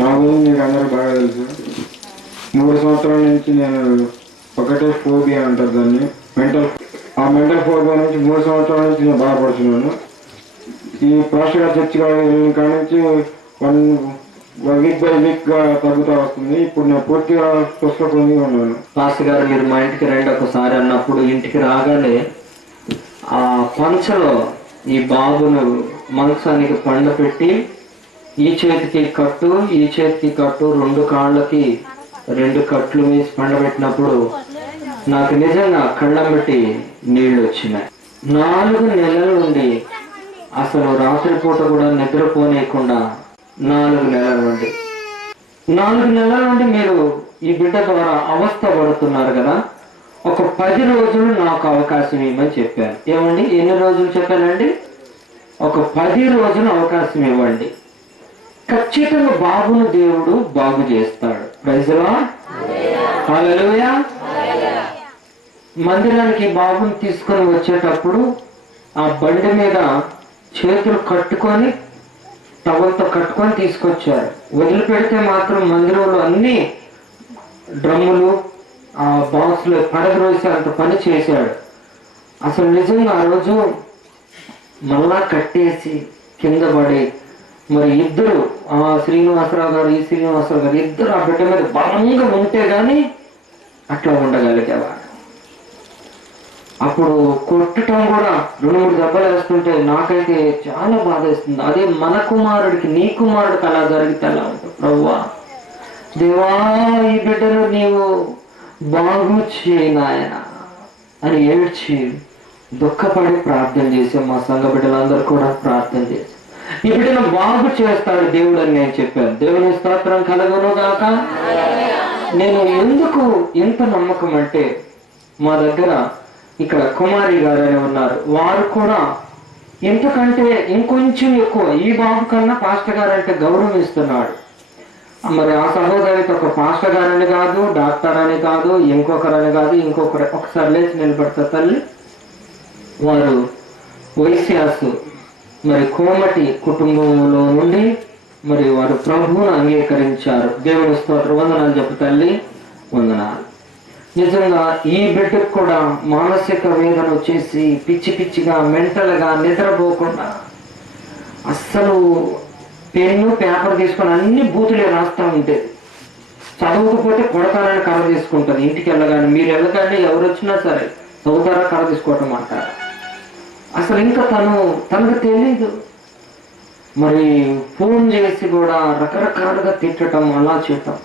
నా గురించి మీకు అందరూ బాగా తెలుసు. మూడు సంవత్సరాల నుంచి నేను ఒకటే ఫోబియా అంటారు దాన్ని. మెంటల్ ఆ మెంటల్ ఫోబియా నుంచి మూడు సంవత్సరాల నుంచి నేను బాధపడుతున్నాను. ఈ పాస్టర్ గారు చర్చి వెళ్ళిన కాడ నుంచి వన్ వీక్ బై వీక్గా తగ్గుతూ వస్తుంది. ఇప్పుడు నేను పూర్తిగా స్వస్థ ఉన్నాను. పాస్టర్ గారు మీరు మా ఇంటికి రండి ఒకసారి అన్నప్పుడు ఇంటికి రాగానే ఆ పంచలో ఈ బాబును మంచానికి పండ పెట్టి ఈ చేతికి కట్టు ఈ చేతికి కట్టు రెండు కాళ్ళకి రెండు కట్లు వేసి పండబెట్టినప్పుడు నాకు నిజంగా కళ్ళం పెట్టి నీళ్ళు వచ్చినాయి. నాలుగు నెలలు నుండి అసలు రాత్రిపూట కూడా నిద్రపోనేయకుండా నాలుగు నెలల నుండి నాలుగు నెలల నుండి మీరు ఈ బిడ్డ ద్వారా అవస్థ పడుతున్నారు కదా ఒక పది రోజులు నాకు అవకాశం ఇవ్వమని చెప్పాను ఏమండి? ఎన్ని రోజులు చెప్పానండి ఒక పది రోజులు అవకాశం ఇవ్వండి. ఖచ్చితంగా బాబును దేవుడు బాగు చేస్తాడు. ప్రజలా హల్లెలూయా మందిరానికి బాబుని తీసుకొని వచ్చేటప్పుడు ఆ బండి మీద చేతులు కట్టుకొని టవల్తో కట్టుకొని తీసుకొచ్చారు. వదిలిపెడితే మాత్రం మందిరంలో అన్ని డ్రమ్ములు ఆ బాక్స్లో పడద్రోసి అంత పని చేశాడు. అసలు నిజంగా ఆ రోజు మళ్ళా కట్టేసి కింద పడి మరి ఇద్దరు ఆ శ్రీనివాసరావు గారు ఈ శ్రీనివాసరావు గారు ఇద్దరు ఆ బిడ్డ మీద బలంగా ఉంటే గాని అట్లా ఉండగలిగేవాడు అప్పుడు కొట్టడం కూడా రెండు మూడు దెబ్బలు వేస్తుంటే నాకైతే చాలా బాధ వేస్తుంది. అదే మన కుమారుడికి నీ కుమారుడికి అలా జరిగితే అలా ఉంటుంది? ప్రవ్వా దేవా ఈ బిడ్డను నీవు బాగు చేయి నాయన అని ఏడ్చి దుఃఖపడి ప్రార్థన చేసాం మా సంఘ బిడ్డలందరూ కూడా ప్రార్థన చేసి ఈ బాగు చేస్తాడు దేవుడు అని నేను చెప్పాను. దేవుని స్తోత్రం కలగను గాక నేను ఎందుకు ఎంత నమ్మకం అంటే మా దగ్గర ఇక్కడ కుమారి గారు అని ఉన్నారు. వారు కూడా ఎంతకంటే ఇంకొంచెం ఎక్కువ ఈ బాబు కన్నా పాస్టర్ గారు అంటే గౌరవం ఇస్తున్నాడు మరి ఆ సహోదరికి ఒక పాస్టర్ గారని కాదు డాక్టర్ అని కాదు ఇంకొకరని కాదు ఇంకొకరు ఒకసారి లేచి నిలబడతా తల్లి. వారు వైశ్యాసు మరి కోమటి కుటుంబంలో నుండి మరి వారు ప్రభువును అంగీకరించారు. దేవుని స్తోత్ర వందనాలు చెప్పు తల్లి. వందనాలు. నిజంగా ఈ బిడ్డకు కూడా మానసిక వేదన వచ్చేసి పిచ్చి పిచ్చిగా మెంటల్గా నిద్రపోకుండా అస్సలు పెన్ను పేపర్ తీసుకొని అన్ని బూతులే రాస్తూ ఉంటే చదవకపోతే కొడతానని కర్ర తీసుకుంటుంది. ఇంటికి వెళ్ళగానే మీరు వెళ్ళగానే ఎవరు వచ్చినా సరే చదువుతారా కర్ర తీసుకోవటం అంటారు. అసలు ఇంకా తను తనకు తెలియదు మరి ఫోన్ చేసి కూడా రకరకాలుగా తిట్టడం అలా చేయటం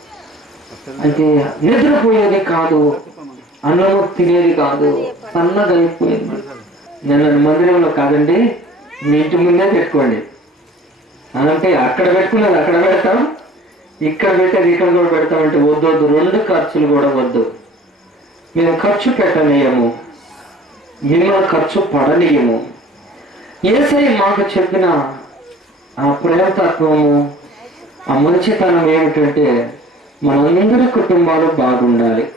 అయితే నిద్రపోయేది కాదు అన్నము తినేది కాదు సన్నగా అయిపోయింది నేను మందిరంలో కాదండి మీ ఇంటి ముందే పెట్టుకోండి. అంటే అక్కడ పెట్టుకునేది అక్కడ పెడతాం ఇక్కడ పెట్టేది ఇక్కడ కూడా పెడతామంటే వద్దు వద్దు రెండు ఖర్చులు కూడా వద్దు. మేము ఖర్చు పెట్టలేము మిమ్మల్ని ఖర్చు పడనీయము. ఏసై మాకు చెప్పిన ఆ ప్రేమతత్వము ఆ మంచితనం ఏమిటంటే మనందరి కుటుంబాలు బాగుండాలి.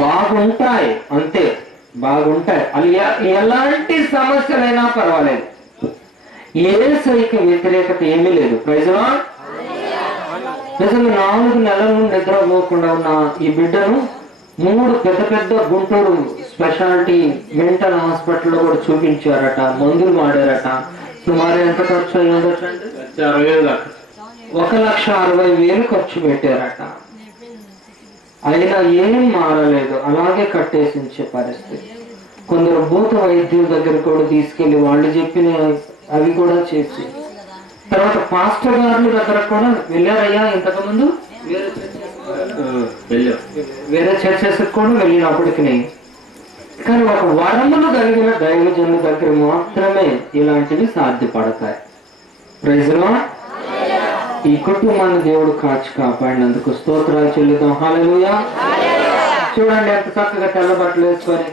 బాగుంటాయి అంతే. బాగుంటాయి. అది ఎలాంటి సమస్యలైనా పర్వాలేదు. ఏ సైకి వ్యతిరేకత ఏమీ లేదు. ప్రజలా నిజంగా నాలుగు నెలల నిద్రపోకుండా ఉన్న ఈ బిడ్డను మూడు పెద్ద పెద్ద గుంటూరు స్పెషాలిటీ మెంటల్ హాస్పిటల్లో కూడా చూపించారట మందులు వాడారట. సుమారు ఎంత ఖర్చు అయి ఒక లక్ష అరవై వేలు ఖర్చు పెట్టారట. అయినా ఏం మారలేదు అలాగే కట్టేసి ఉంచే పరిస్థితి. కొందరు భూత వైద్యుల దగ్గర కూడా తీసుకెళ్ళి వాళ్ళు చెప్పిన అవి కూడా చేసి. తర్వాత పాస్టర్ గారుల దగ్గర కూడా వెళ్ళారయ్యా ఇంతకుముందు? వేరే వేరే చర్చెస్ కూడా వెళ్ళినప్పటికి కానీ ఒక వరములు కలిగిన దైవజనుల దగ్గర మాత్రమే ఇలాంటివి సాధ్యపడతాయి. ప్రజలా ఈ కుటుంబాన్ని దేవుడు కాచి కాపాడినందుకు స్తోత్రాలు చెల్లిద్దాం. హాలూయా చూడండి ఎంత చక్కగా తెల్ల బట్టలు వేసుకొని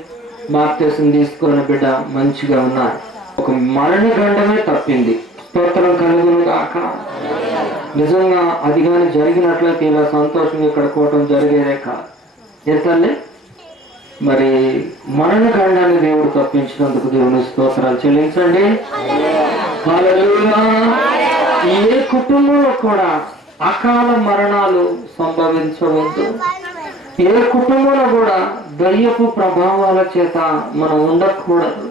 బాప్తీసం తీసుకొని బిడ్డ మంచిగా ఉన్నారు. ఒక మరణ గండమే తప్పింది. స్తోత్రం కలుగును కాక నిజంగా అది కానీ జరిగినట్లయితే ఇలా సంతోషంగా ఇక్కడ కూటం జరిగేదే కాదు ఎంతండి మరి మరణకాండాన్ని దేవుడు తప్పించినందుకు దేవుని స్తోత్రాలు చెల్లించండి. ఏ కుటుంబంలో కూడా అకాల మరణాలు సంభవించవద్దు. ఏ కుటుంబంలో కూడా దయ్యపు ప్రభావాల చేత మనం ఉండకూడదు.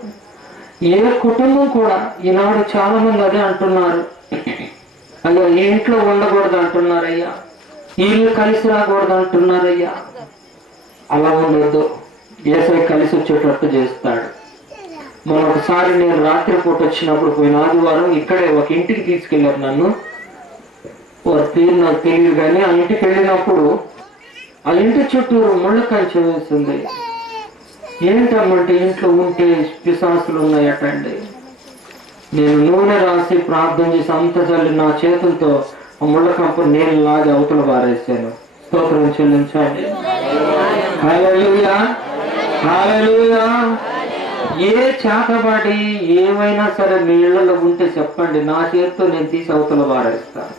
ఏ కుటుంబం కూడా ఈనాడు చాలా మంది అదే అంటున్నారు. అయ్యా ఈ ఇంట్లో ఉండకూడదు అంటున్నారయ్యా ఈ ఇల్లు కలిసి రాకూడదు అంటున్నారయ్యా అలా ఉండదు ఏసై కలిసి వచ్చేటట్టు చేస్తాడు. మొన్న ఒకసారి నేను రాత్రిపూట వచ్చినప్పుడు పోయిన ఆదివారం ఇక్కడే ఒక ఇంటికి తీసుకెళ్ళారు నన్ను. వారి పేరు నాకు తెలియదు కానీ ఆ ఇంటికి వెళ్ళినప్పుడు ఆ ఇంటి చుట్టూరు ముళ్ళ కంచె వేస్తుంది ఏంటమ్మంటే ఇంట్లో ఉంటే పిశాసులు ఉన్నాయటండి. నేను నూనె రాసి ప్రార్థన చేసి అంత చల్లి నా చేతులతో ఆ ముళ్ళ కంప నేను లాగి అవతల పారేసాను స్తోత్రం చెల్లించండి. ఏ చేతబడి ఏమైనా సరే మీ ఇళ్ళలో ఉంటే చెప్పండి. నా చేతితో నేను తీసి అవతల పారేస్తాను